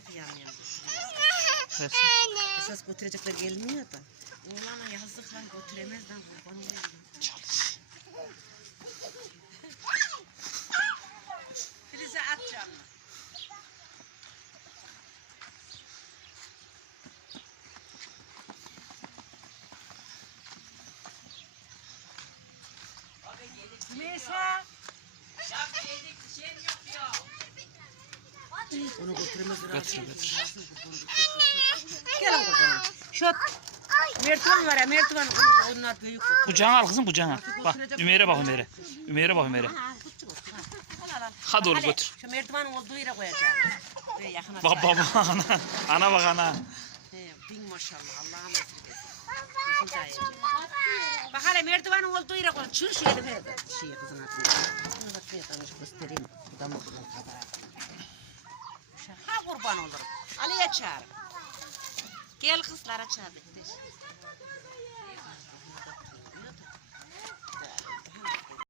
kıyamıyorum. Versin. Esas götürecekler gelmiyor da. Oğlana yazdık lan götüremez lan kurban olayım. Çalış. Filize at canını. Götür, götür. Gelin kurbanım. Şu merdiven var ya merdiven onlar büyük. Kucağına al kızım kucağına. Bak Ümer'e bak Ümer'e. Ümer'e bak Ümer'e. Hadi oğlum götür. Şu merdivenin olduğu yere koyacağım. Böyle yakına. Bak baba ana. Ana bak ana. Bin maşallah Allah'ım ayı. Bak hele merdivenin olduğu yere koy. Çır şu ver. Şey kızın atıyor. Bunu şuraya tanış göstereyim. Bu da mutlu kadar. Kurban olurum. Ali'ye çağır. Gel kızlara çağır.